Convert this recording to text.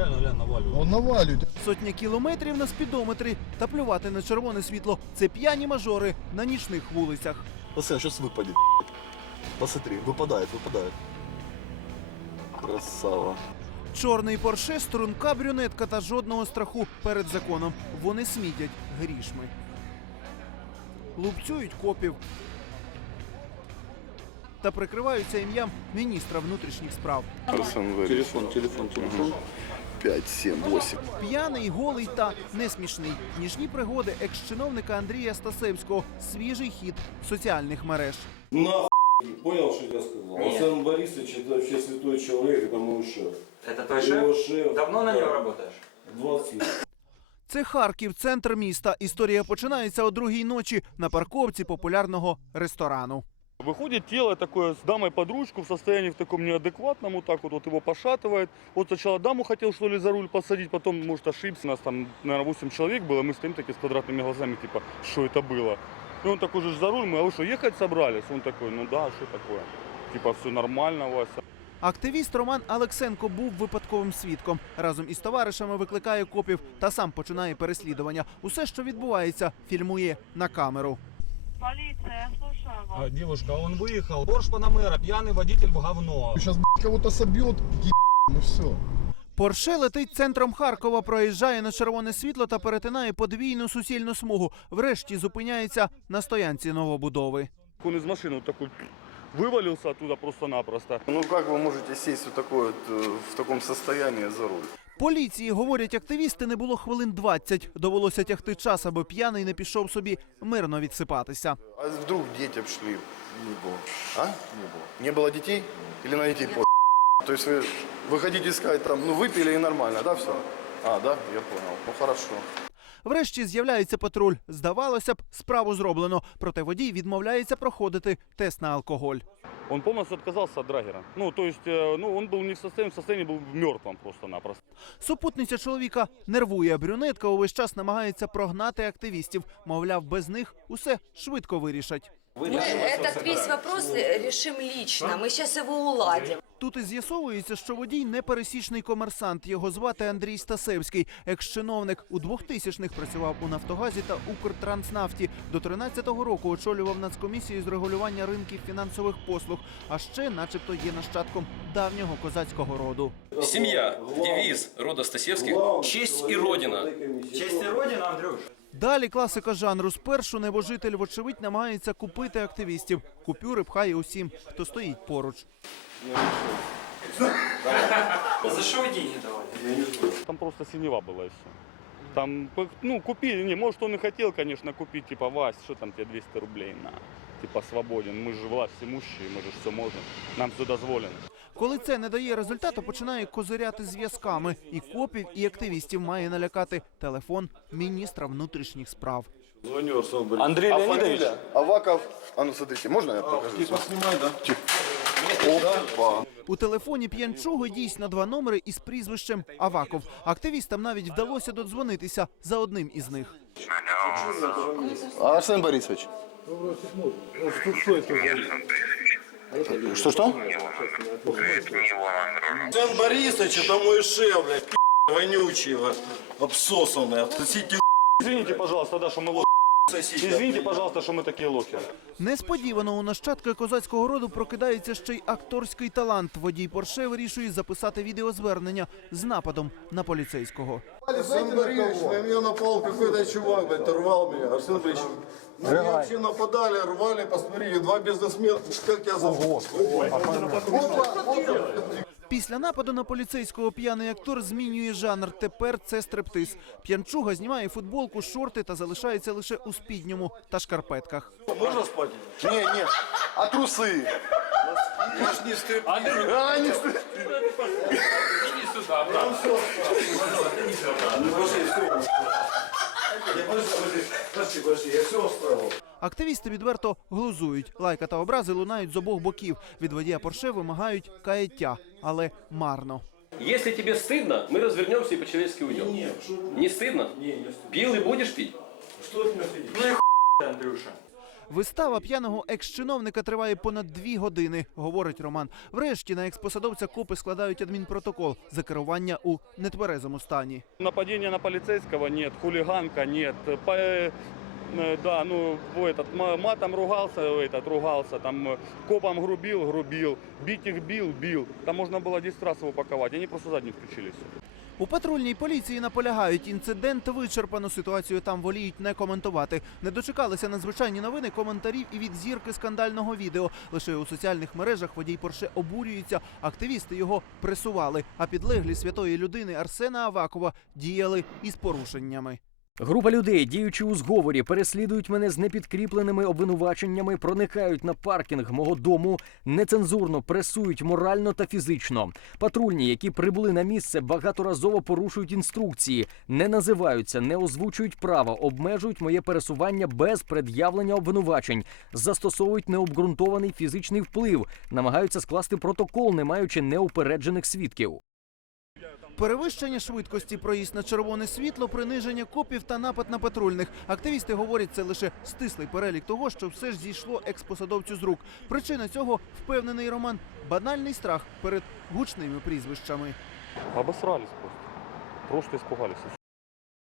реально, глянь, наваливает. Он навалює. Сотня кілометрів на спідометрі та плювати на червоне світло. Це п'яні мажори на нічних вулицях. Пацан, сейчас выпадет. Посмотри, выпадает, выпадает. Красава. Чорний порше, струнка брюнетка та жодного страху перед законом. Вони смітять грішми. Лупцюють копів та прикриваються ім'ям міністра внутрішніх справ. Арсен Верес. Телефон, телефон, телефон. 5, 7, 8. П'яний, голий та несмішний. Ніжні пригоди екс-чиновника Андрія Стасевського. Свіжий хід соціальних мереж. Нахуй, понял, что я сказал? Нет. Арсен Борисович это вообще святой человек, это мой шеф. Это твой Его шеф? шеф. Давно на да, него работаешь? 20 лет. Це Харків, центр міста. Історія починається о другій ночі на парковці популярного ресторану. Выходит тело такое с дамой под ручку в состоянии в таком неадекватном, вот так вот, вот его пошатывает. Вот сначала даму хотел что ли за руль посадить, потом, может, ошибся. Нас там, наверное, 8 человек было, мы стоим такие с квадратными глазами, типа, что это было? И он такой же за руль, мы, а вы что, ехать собрались? Он такой, ну да, что такое? Типа, все нормально, Вася. Активіст Роман Алексенко був випадковим свідком. Разом із товаришами викликає копів та сам починає переслідування. Усе, що відбувається, фільмує на камеру. Полиция, я слушаю вас. А, девушка, он выехал. Порш Панамера, пьяный водитель в говно. Сейчас кого-то собьет, ну все. Порше летить центром Харкова, проїжджає на червоне світло та перетинає подвійну суцільну смугу. Врешті зупиняється на стоянці новобудови. Он из машины вот такой вывалился оттуда просто-напросто. Ну как вы можете сесть вот такой вот, э, в таком состоянии за руль? Поліції, говорять активісти, не було хвилин 20. Довелося тягти час, аби п'яний не пішов собі мирно відсипатися. А вдруг дети шли? Не было. А? Не было. Не было детей? Или на детей по То есть вы, вы хотите сказать там, ну выпили и нормально, да, все? А, да, я понял. Ну хорошо. Врешті з'являється патруль. Здавалося б, справу зроблено. Проте водій відмовляється проходити тест на алкоголь. Он полностью отказался от драгера. Ну, то есть, э, ну, он был не в состоянии, в состоянии был мертвым просто-напросто. Супутниця чоловіка нервує. а Брюнетка увесь час намагається прогнати активістів. Мовляв, без них усе швидко вирішать. Мы этот весь вопрос решим лично. Мы сейчас его уладим. Тут і з'ясовується, що водій непересічний комерсант. Його звати Андрій Стасевський. Екс-чиновник у 2000-х працював у Нафтогазі та Укртранснафті. До 13-го року очолював нацкомісію з регулювання ринків фінансових послуг. А ще, начебто, є нащадком давнього козацького роду. Семья. Девиз рода Стасевских. Честь и Родина. Честь и Родина, Андрюш. Далі класика жанру. Спершу небожитель, вочевидь, намагається купити активістів. Купюри пхає усім, хто стоїть поруч. За что вы деньги давали? Там просто синева была и все. Там, п- ну, купили, не, может, он и хотел, конечно, купить, типа, Вась, что там тебе 200 рублей, на, типа, свободен, мы же власть имущие, мы же все можем, нам все дозволено. Коли це не дає результату, починає козиряти зв'язками. І копів, і активістів має налякати телефон міністра внутрішніх справ. Звоню Арсен Борисович. Андрей А Леонидович? фамилия? Аваков. А ну смотрите, можно я покажу? Типа снимай, да? Опа. У телефоні п'янчого дійсно два номери із прізвищем Аваков. Активістам навіть вдалося додзвонитися за одним із них. Арсен Борисович. Что-что? Арсен Борисович, это мой шеф, блядь, пи*** вонючий, блядь, обсосанный. Отсосите Извините, пожалуйста, да, что мы лохи. Извините, пожалуйста, что мы такие лохи. Несподівано у нащадка козацького роду прокидається ще й акторський талант. Водій Порше вирішує записати відеозвернення з нападом на поліцейського. Арсен Борисович, на меня напал какой-то чувак, блядь, рвал меня. Арсен Борисович, на меня вообще нападали, рвали, посмотрите, два бизнесмена, как я зовут? Після нападу на поліцейського п'яний актор змінює жанр. Тепер це стриптиз. П'янчуга знімає футболку, шорти та залишається лише у спідньому та шкарпетках. Можно спать? Не, не. А трусы? Я ж не стрип. А, не стыд- подожди, все. Я, все оставил. Активісти відверто глузують. Лайка та образи лунають з обох боків. Від водія Порше вимагають каяття, але марно. Если тебе стыдно, мы развернемся и по-человечески уйдем. Не стыдно? Пил и будешь пить? Ну и Андрюша. Вистава п'яного екс-чиновника триває понад дві години, говорить Роман. Врешті на експосадовця копи складають адмінпротокол за керування у нетверезому стані. Нападения на полицейского нет, хулиганка нет. По- э, э, да, ну, в этот, ма- матом ругался, этот, ругался, там, э, копом грубил, грубил, бить их бил, бил. Там можно было 10 раз его упаковать, они просто задним включились. У патрульній поліції наполягають, інцидент вичерпано. Ситуацію там воліють не коментувати. Не дочекалися надзвичайні новини, коментарів і від зірки скандального відео. Лише у соціальних мережах водій Порше обурюється. Активісти його пресували, а підлеглі святої людини Арсена Авакова діяли із порушеннями. Група людей, діючи у зговорі, переслідують мене з непідкріпленими обвинуваченнями, проникають на паркінг мого дому, нецензурно пресують морально та фізично. Патрульні, які прибули на місце, багаторазово порушують інструкції, не називаються, не озвучують права, обмежують моє пересування без пред'явлення обвинувачень, застосовують необґрунтований фізичний вплив, намагаються скласти протокол, не маючи неупереджених свідків. Перевищення швидкості, проїзд на червоне світло, приниження копів та напад на патрульних. Активісти говорять, це лише стислий перелік того, що все ж зійшло експосадовцю з рук. Причина цього впевнений Роман банальний страх перед гучними прізвищами. Обосрались просто. Просто испугались.